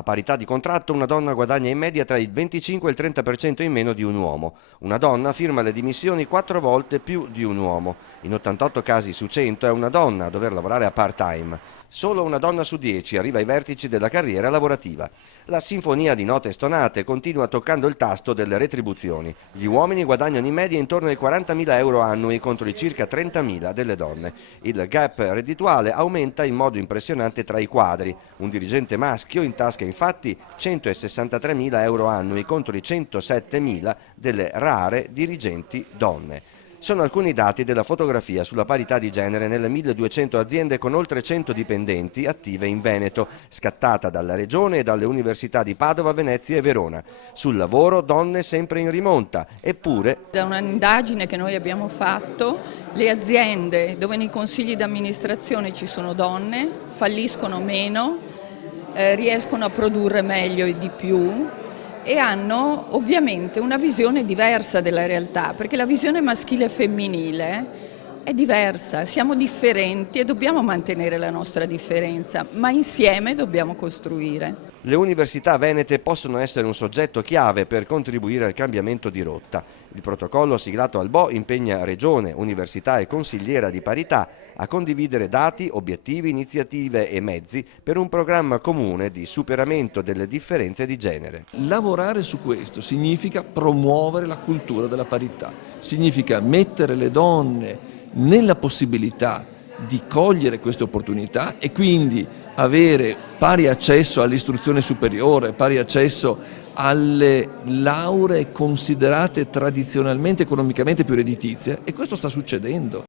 A parità di contratto una donna guadagna in media tra il 25 e il 30% in meno di un uomo. Una donna firma le dimissioni 4 volte più di un uomo. In 88 casi su 100 è una donna a dover lavorare a part-time. Solo una donna su 10 arriva ai vertici della carriera lavorativa. La sinfonia di note stonate continua toccando il tasto delle retribuzioni. Gli uomini guadagnano in media intorno ai 40.000 euro annui contro i circa 30.000 delle donne. Il gap reddituale aumenta in modo impressionante tra i quadri. Un dirigente maschio in tasca infatti 163.000 euro annui contro i 107.000 delle rare dirigenti donne. Sono alcuni dati della fotografia sulla parità di genere nelle 1200 aziende con oltre 100 dipendenti attive in Veneto, scattata dalla Regione e dalle università di Padova, Venezia e Verona. Sul lavoro donne sempre in rimonta, eppure... Da un'indagine che noi abbiamo fatto, le aziende dove nei consigli d'amministrazione ci sono donne falliscono meno, riescono a produrre meglio e di più, e hanno ovviamente una visione diversa della realtà, perché la visione maschile e femminile è diversa, siamo differenti e dobbiamo mantenere la nostra differenza, ma insieme dobbiamo costruire. Le università venete possono essere un soggetto chiave per contribuire al cambiamento di rotta. Il protocollo siglato al BO impegna Regione, Università e Consigliera di Parità a condividere dati, obiettivi, iniziative e mezzi per un programma comune di superamento delle differenze di genere. Lavorare su questo significa promuovere la cultura della parità, significa mettere le donne nella possibilità di cogliere queste opportunità e quindi avere pari accesso all'istruzione superiore, pari accesso alle lauree considerate tradizionalmente economicamente più redditizie, e questo sta succedendo.